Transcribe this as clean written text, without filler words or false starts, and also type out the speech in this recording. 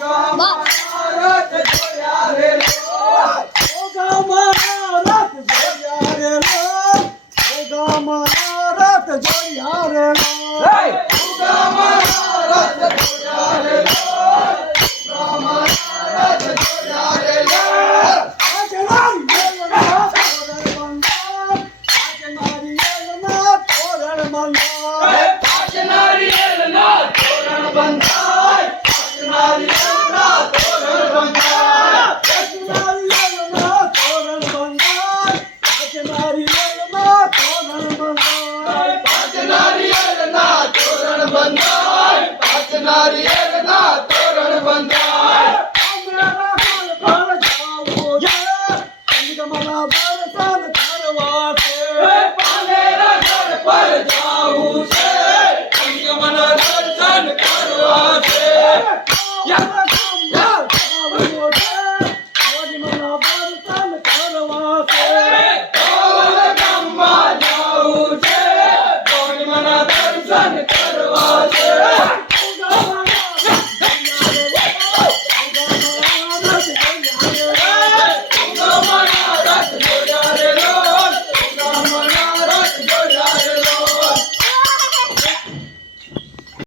રથ જોયા રે ગામમાં રથ જોયા રે ગામમાં રથ જોયા રે ગામમાં રથ જોયા રે ગામમાં રથ જોયા રે આજે નારિયેળના તોરણ બંધાય આજે નારિયેળના તોરણ બંધાય આજે નારિયેળના તોરણ બંધાય આજે નારિયેળના તોરણ બંધાય આજે નારિયેળના તોરણ બંધાય આજે નારિયેળના તોરણ બંધાય આજે નારિયેળના તોરણ બંધાય આજે નારિયેળના તોરણ બંધાય અમારા ઘર પર જાવું છે સંગમના દર્શન કરવા છે પાનેરા ઘર પર જાવું છે સંગમના દર્શન કરવા છે